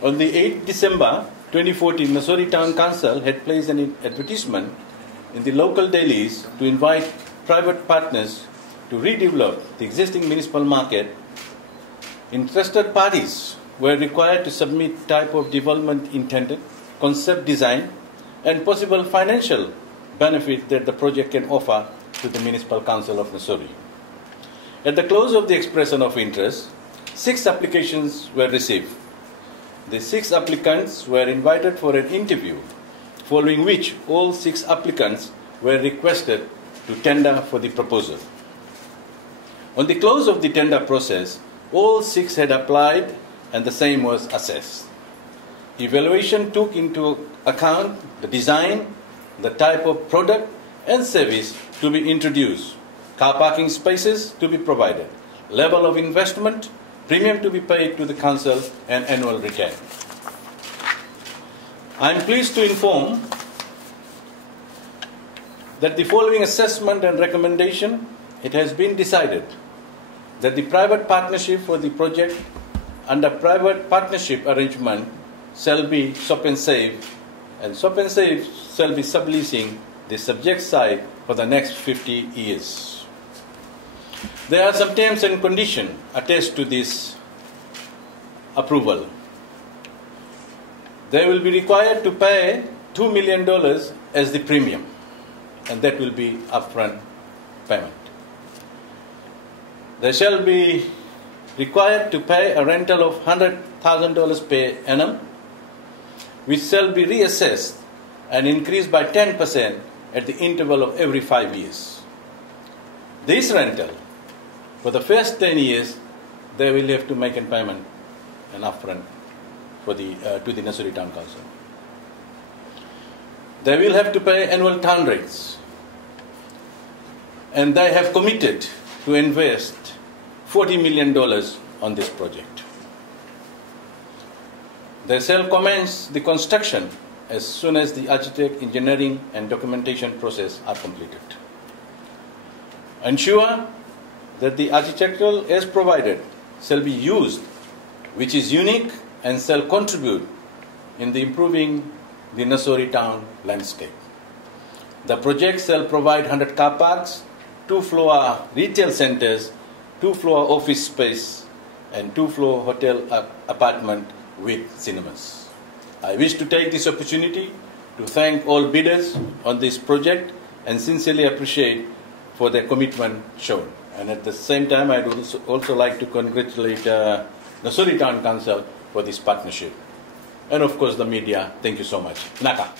On the 8th December 2014, Nausori Town Council had placed an advertisement in the local dailies to invite private partners to redevelop the existing municipal market. Interested parties were required to submit type of development intended, concept design, and possible financial benefit that the project can offer to the Municipal Council of Nausori. At the close of the expression of interest, 6 applications were received. The 6 applicants were invited for an interview, following which all 6 applicants were requested to tender for the proposal. On the close of the tender process, all 6 had applied and the same was assessed. Evaluation took into account the design, the type of product and service to be introduced, car parking spaces to be provided, level of investment, premium to be paid to the council and annual return. I am pleased to inform that the following assessment and recommendation, it has been decided that the private partnership for the project under private partnership arrangement shall be SOP and SAVE, and SOP and SAVE shall be subleasing the subject site for the next 50 years. There are some terms and conditions attached to this approval. They will be required to pay $2 million as the premium, and that will be upfront payment. They shall be required to pay a rental of $100,000 per annum, which shall be reassessed and increased by 10% at the interval of every 5 years. This rental, for the first 10 years, they will have to make a payment, an upfront, to the Nausori Town Council. They will have to pay annual town rates, and they have committed to invest $40 million on this project. They shall commence the construction as soon as the architect, engineering and documentation process are completed. Ensure that the architectural as provided shall be used, which is unique and shall contribute in the improving the Nausori town landscape. The project shall provide 100 car parks, 2-floor retail centers, 2-floor office space, and 2-floor hotel apartment with cinemas. I wish to take this opportunity to thank all bidders on this project and sincerely appreciate for their commitment shown. And at the same time, I would also like to congratulate Nausori Town Council for this partnership. And of course the media, thank you so much. Naka.